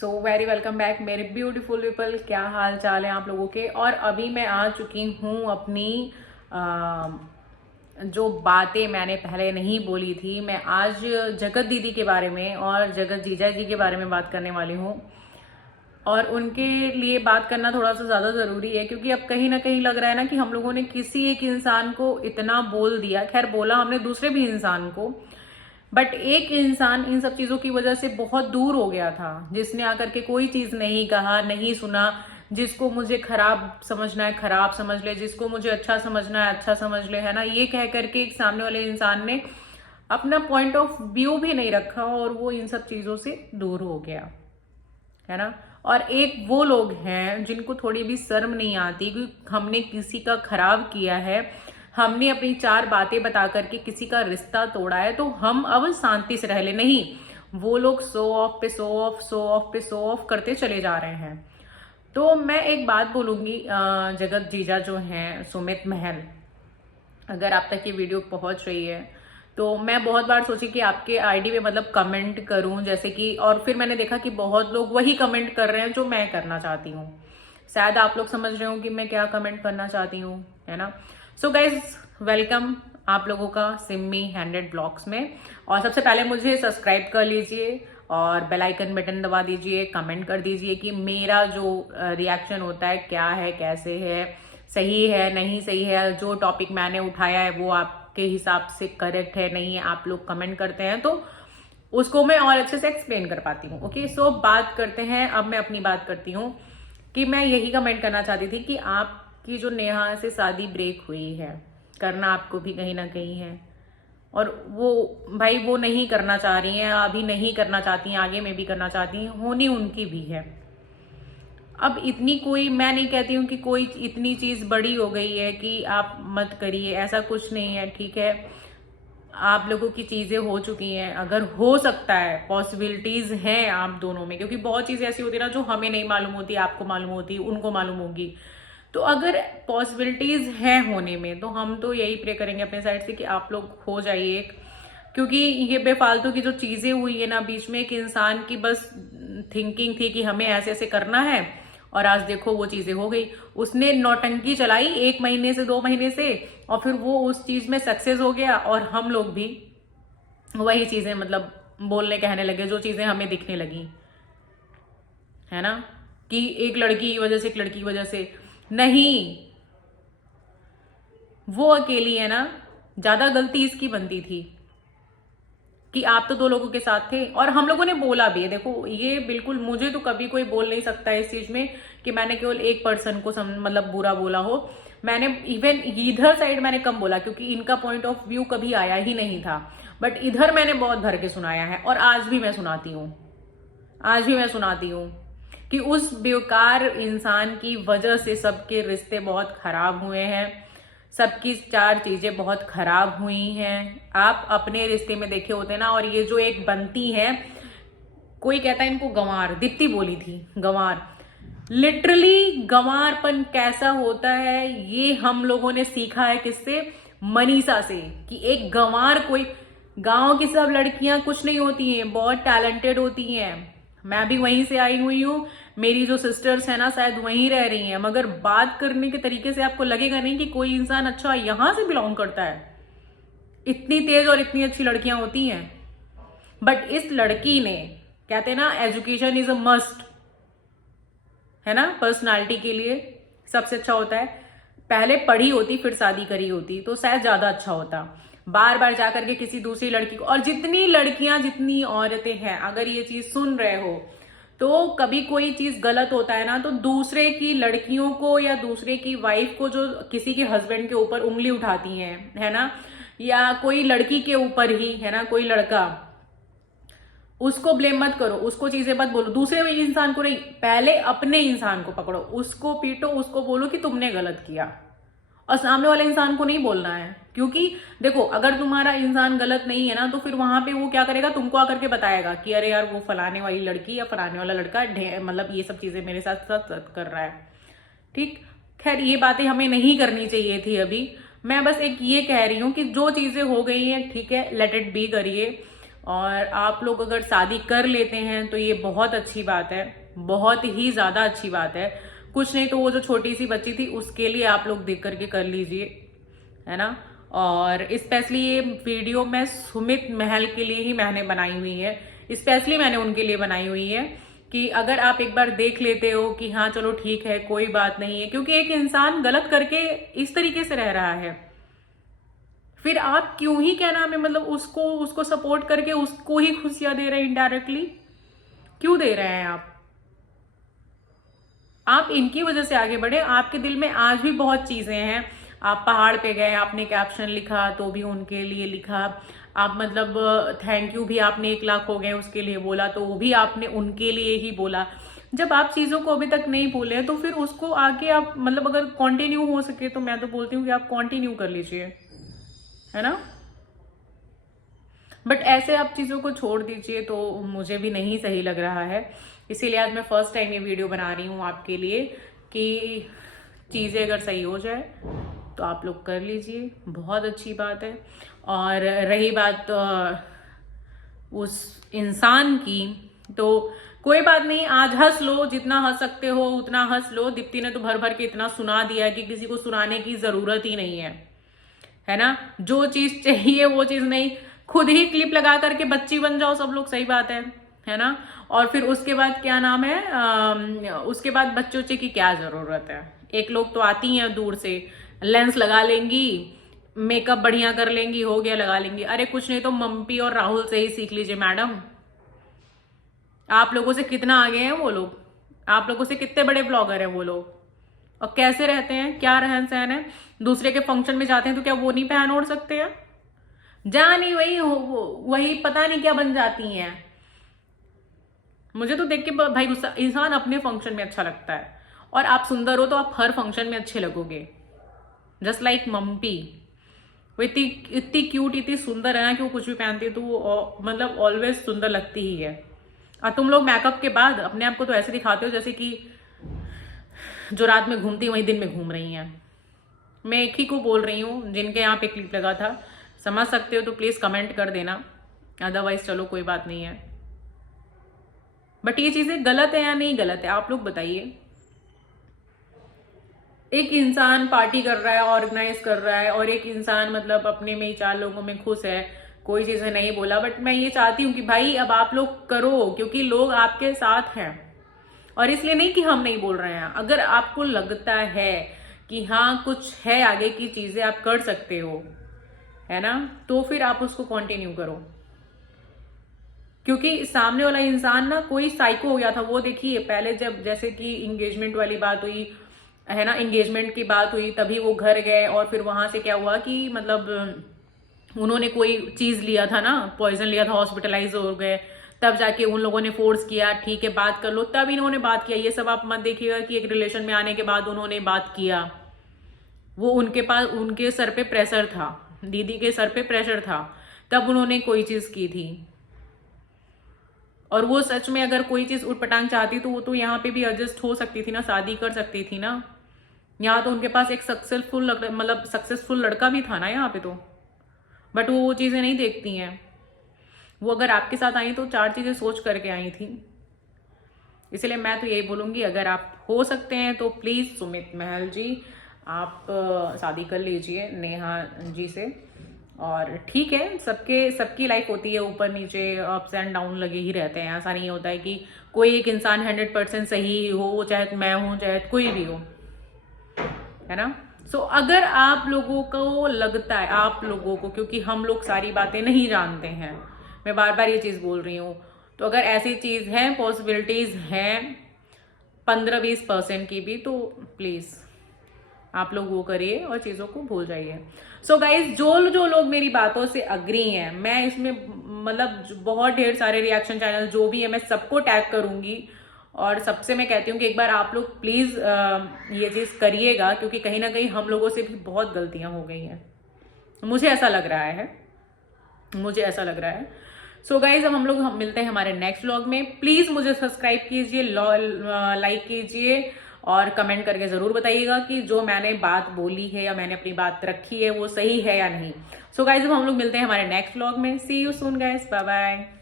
So very welcome back मेरे beautiful people. क्या हाल चाल है आप लोगों के। और अभी मैं आ चुकी हूँ अपनी जो बातें मैंने पहले नहीं बोली थी, मैं आज जगत दीदी के बारे में और जगत जीजा जी के बारे में बात करने वाली हूँ। और उनके लिए बात करना थोड़ा सा ज़्यादा ज़रूरी है, क्योंकि अब कहीं ना कहीं लग रहा है ना कि हम लोगों ने किसी एक इंसान को इतना बोल दिया। खैर, बोला हमने दूसरे भी इंसान को, बट एक इंसान इन सब चीज़ों की वजह से बहुत दूर हो गया था, जिसने आकर के कोई चीज़ नहीं कहा, नहीं सुना। जिसको मुझे खराब समझना है खराब समझ ले, जिसको मुझे अच्छा समझना है अच्छा समझ ले, है ना। ये कह करके एक सामने वाले इंसान ने अपना पॉइंट ऑफ व्यू भी नहीं रखा और वो इन सब चीज़ों से दूर हो गया, है ना। और एक वो लोग हैं जिनको थोड़ी भी शर्म नहीं आती कि हमने किसी का खराब किया है, हमने अपनी चार बातें बता करके किसी का रिश्ता तोड़ा है, तो हम अब शांति से रह ले। नहीं, वो लोग शो ऑफ पे शो ऑफ, शो ऑफ पे शो ऑफ करते चले जा रहे हैं। तो मैं एक बात बोलूंगी, जगत जीजा जो हैं सुमित महल, अगर आप तक ये वीडियो पहुंच रही है तो मैं बहुत बार सोची कि आपके आईडी पे मतलब कमेंट करूं, जैसे कि, और फिर मैंने देखा कि बहुत लोग वही कमेंट कर रहे हैं जो मैं करना चाहती हूँ। शायद आप लोग समझ रहे हो कि मैं क्या कमेंट करना चाहती हूँ, है ना। सो गाइज, वेलकम आप लोगों का सिम्मी हैंडेड ब्लॉग्स में। और सबसे पहले मुझे सब्सक्राइब कर लीजिए और बेल आइकन बटन दबा दीजिए, कमेंट कर दीजिए कि मेरा जो रिएक्शन होता है क्या है, कैसे है, सही है नहीं सही है, जो टॉपिक मैंने उठाया है वो आपके हिसाब से करेक्ट है नहीं है। आप लोग कमेंट करते हैं तो उसको मैं और अच्छे से एक्सप्लेन कर पाती हूँ। ओके, सो बात करते हैं। अब मैं अपनी बात करती हूँ कि मैं यही कमेंट करना चाहती थी कि आपकी जो नेहा से शादी ब्रेक हुई है, करना आपको भी कहीं ना कहीं है, और वो भाई वो नहीं करना चाह रही हैं, अभी नहीं करना चाहती हैं, आगे में भी करना चाहती हैं, होनी उनकी भी है। अब इतनी कोई, मैं नहीं कहती हूँ कि कोई इतनी चीज बड़ी हो गई है कि आप मत करिए, ऐसा कुछ नहीं है, ठीक है। आप लोगों की चीजें हो चुकी हैं, अगर हो सकता है पॉसिबिलिटीज हैं आप दोनों में, क्योंकि बहुत चीजें ऐसी होती है ना जो हमें नहीं मालूम होती, आपको मालूम होती, उनको मालूम होगी। तो अगर पॉसिबिलिटीज हैं होने में, तो हम तो यही प्रे करेंगे अपने साइड से कि आप लोग हो जाइए एक। क्योंकि ये बेफालतू की जो चीजें हुई है ना बीच में, एक इंसान की बस थिंकिंग थी कि हमें ऐसे ऐसे करना है, और आज देखो वो चीजें हो गई। उसने नौटंकी चलाई 1 महीने से 2 महीने से, और फिर वो उस चीज में सक्सेस हो गया, और हम लोग भी वही चीजें मतलब बोलने कहने लगे जो चीजें हमें दिखने लगी, है ना। कि एक लड़की की वजह से, एक लड़की की वजह से नहीं, वो अकेली है ना, ज्यादा गलती इसकी बनती थी कि आप तो 2 लोगों के साथ थे। और हम लोगों ने बोला भी है, देखो ये बिल्कुल, मुझे तो कभी कोई बोल नहीं सकता इस चीज में कि मैंने केवल एक पर्सन को मतलब बुरा बोला हो। मैंने इवन इधर साइड मैंने कम बोला, क्योंकि इनका पॉइंट ऑफ व्यू कभी आया ही नहीं था, बट इधर मैंने बहुत भर के सुनाया है, और आज भी मैं सुनाती हूँ, आज भी मैं सुनाती हूँ कि उस बेकार इंसान की वजह से सबके रिश्ते बहुत खराब हुए हैं, सबकी चार चीजें बहुत खराब हुई हैं। आप अपने रिश्ते में देखे होते ना। और ये जो एक बनती है, कोई कहता है इनको गंवार, दीप्ति बोली थी गंवार, लिटरली गंवारपन कैसा होता है ये हम लोगों ने सीखा है किससे, मनीषा से। कि एक गंवार कोई, गांव की सब लड़कियां कुछ नहीं होती हैं, बहुत टैलेंटेड होती हैं। मैं भी वहीं से आई हुई हूँ, मेरी जो सिस्टर्स है ना शायद वहीं रह रही हैं, मगर बात करने के तरीके से आपको लगेगा नहीं कि कोई इंसान अच्छा यहां से बिलोंग करता है। इतनी तेज और इतनी अच्छी लड़कियां होती हैं, बट इस लड़की ने, कहते हैं ना एजुकेशन इज अ मस्ट, है ना, पर्सनालिटी के लिए सबसे अच्छा होता है। पहले पढ़ी होती फिर शादी करी होती तो शायद ज्यादा अच्छा होता। बार बार जाकर के किसी दूसरी लड़की को, और जितनी लड़कियां जितनी औरतें हैं, अगर ये चीज सुन रहे हो तो कभी कोई चीज गलत होता है ना, तो दूसरे की लड़कियों को या दूसरे की वाइफ को, जो किसी के हस्बैंड के ऊपर उंगली उठाती हैं, है ना, या कोई लड़की के ऊपर ही, है ना, कोई लड़का, उसको ब्लेम मत करो, उसको चीजें मत बोलो, दूसरे इंसान को नहीं, पहले अपने इंसान को पकड़ो, उसको पीटो, उसको बोलो कि तुमने गलत किया, और सामने वाले इंसान को नहीं बोलना है। क्योंकि देखो, अगर तुम्हारा इंसान गलत नहीं है ना, तो फिर वहां पे वो क्या करेगा, तुमको आकर के बताएगा कि अरे यार वो फलाने वाली लड़की या फलाने वाला लड़का मतलब ये सब चीजें मेरे साथ साथ कर रहा है। ठीक, खैर ये बातें हमें नहीं करनी चाहिए थी अभी। मैं बस एक ये कह रही हूँ कि जो चीजें हो गई हैं ठीक है, लेट इट बी करिए। और आप लोग अगर शादी कर लेते हैं तो ये बहुत अच्छी बात है, बहुत ही ज्यादा अच्छी बात है। कुछ नहीं तो वो जो छोटी सी बच्ची थी उसके लिए आप लोग देख करके कर लीजिए, है ना। और स्पेशली ये वीडियो मैं सुमित महल के लिए ही मैंने बनाई हुई है, स्पेशली मैंने उनके लिए बनाई हुई है कि अगर आप एक बार देख लेते हो कि हाँ चलो ठीक है कोई बात नहीं है, क्योंकि एक इंसान गलत करके इस तरीके से रह रहा है, फिर आप क्यों ही क्या नाम है मतलब उसको सपोर्ट करके उसको ही खुशियां दे रहे हैं इनडायरेक्टली, क्यों दे रहे हैं आप इनकी वजह से आगे बढ़े। आपके दिल में आज भी बहुत चीजें हैं, आप पहाड़ पे गए, आपने कैप्शन लिखा तो भी उनके लिए लिखा, आप मतलब थैंक यू भी आपने 1 लाख हो गए उसके लिए बोला तो वो भी आपने उनके लिए ही बोला। जब आप चीजों को अभी तक नहीं बोले तो फिर उसको आगे आप मतलब अगर कंटिन्यू हो सके तो मैं तो बोलती हूँ कि आप कंटिन्यू कर लीजिए, है ना। बट ऐसे आप चीजों को छोड़ दीजिए तो मुझे भी नहीं सही लग रहा है। इसीलिए आज मैं फर्स्ट टाइम ये वीडियो बना रही हूँ आपके लिए कि चीजें अगर सही हो जाए तो आप लोग कर लीजिए, बहुत अच्छी बात है। और रही बात उस इंसान की, तो कोई बात नहीं, आज हंस लो, जितना हंस सकते हो उतना हंस लो। दीप्ति ने तो भर भर के इतना सुना दिया है कि किसी को सुनाने की जरूरत ही नहीं है ना। जो चीज चाहिए वो चीज नहीं, खुद ही क्लिप लगा करके बच्ची बन जाओ सब लोग, सही बात है ना। और फिर उसके बाद क्या नाम है उसके बाद बच्चे उच्चे की क्या जरूरत है। एक लोग तो आती हैं दूर से, लेंस लगा लेंगी, मेकअप बढ़िया कर लेंगी, हो गया लगा लेंगी। अरे कुछ नहीं तो मम्पी और राहुल से ही सीख लीजिए मैडम, आप लोगों से कितना आगे हैं वो लोग, आप लोगों से कितने बड़े ब्लॉगर हैं वो लोग, और कैसे रहते हैं, क्या रहन सहन है। दूसरे के फंक्शन में जाते हैं तो क्या वो नहीं पहन ओढ़ सकते हैं, जानी वही पता नहीं क्या बन जाती हैं। मुझे तो देख के भाई गुस्सा, इंसान अपने फंक्शन में अच्छा लगता है, और आप सुंदर हो तो आप हर फंक्शन में अच्छे लगोगे, जस्ट लाइक मम्पी। वो इतनी क्यूट, इतनी सुंदर है ना कि वो कुछ भी पहनती है तो वो मतलब ऑलवेज सुंदर लगती ही है। और तुम लोग मेकअप के बाद अपने आप को तो ऐसे दिखाते हो जैसे कि जो रात में घूमती है वही दिन में घूम रही हैं। मैं एक ही को बोल रही हूँ जिनके यहाँ पे क्लिप लगा था, समझ सकते हो तो प्लीज कमेंट कर देना, अदरवाइज चलो कोई बात नहीं है। बट ये चीजें गलत है या नहीं गलत है आप लोग बताइए। एक इंसान पार्टी कर रहा है, ऑर्गेनाइज कर रहा है, और एक इंसान मतलब अपने में ही 4 लोगों में खुश है, कोई चीजें नहीं बोला। बट मैं ये चाहती हूँ कि भाई अब आप लोग करो, क्योंकि लोग आपके साथ हैं, और इसलिए नहीं कि हम नहीं बोल रहे हैं। अगर आपको लगता है कि हाँ कुछ है आगे की चीजें आप कर सकते हो, है ना, तो फिर आप उसको कंटिन्यू करो। क्योंकि सामने वाला इंसान ना कोई साइको हो गया था। वो देखिए पहले जब जैसे कि इंगेजमेंट वाली बात हुई, है ना, इंगेजमेंट की बात हुई, तभी वो घर गए, और फिर वहां से क्या हुआ कि मतलब उन्होंने कोई चीज लिया था ना, पॉइजन लिया था, हॉस्पिटलाइज हो गए, तब जाके उन लोगों ने फोर्स किया, ठीक है बात कर लो, तब इन्होंने बात किया। ये सब आप मत देखिएगा कि एक रिलेशन में आने के बाद उन्होंने बात किया। वो उनके पास, उनके सर पे प्रेशर था, दीदी के सर पे प्रेशर था, तब उन्होंने कोई चीज की थी। और वो सच में अगर कोई चीज उठपटांग चाहती तो वो तो यहाँ पे भी एडजस्ट हो सकती थी ना, शादी कर सकती थी ना। यहाँ तो उनके पास एक सक्सेसफुल लड़का भी था ना यहाँ पे तो। बट वो चीजें नहीं देखती हैं। वो अगर आपके साथ आई तो 4 चीजें सोच करके आई थी। इसलिए मैं तो यही बोलूंगी, अगर आप हो सकते हैं तो प्लीज सुमित महल जी आप शादी कर लीजिए नेहा जी से। और ठीक है, सबकी लाइफ होती है, ऊपर नीचे अप्स एंड डाउन लगे ही रहते हैं। ऐसा नहीं होता है कि कोई एक इंसान 100% सही हो, चाहे मैं हूं चाहे कोई भी हो, है ना। सो अगर आप लोगों को लगता है, आप लोगों को, क्योंकि हम लोग सारी बातें नहीं जानते हैं, मैं बार बार ये चीज बोल रही हूँ, तो अगर ऐसी चीज है, पॉसिबिलिटीज हैं 15-20% की भी, तो प्लीज आप लोग वो करिए और चीजों को भूल जाइए। सो गाइज, जो लोग मेरी बातों से अग्री हैं, मैं इसमें मतलब बहुत ढेर सारे रिएक्शन चैनल जो भी है मैं सबको टैग करूंगी, और सबसे मैं कहती हूँ कि एक बार आप लोग प्लीज ये चीज करिएगा, क्योंकि कहीं ना कहीं हम लोगों से भी बहुत गलतियां हो गई हैं, मुझे ऐसा लग रहा है। सो गाइज, अब हम मिलते हैं हमारे नेक्स्ट व्लॉग में। प्लीज मुझे सब्सक्राइब कीजिए, लाइक कीजिए, और कमेंट करके ज़रूर बताइएगा कि जो मैंने बात बोली है या मैंने अपनी बात रखी है वो सही है या नहीं। सो गाइज अब हम लोग मिलते हैं हमारे नेक्स्ट व्लॉग में। See you soon guys, bye bye.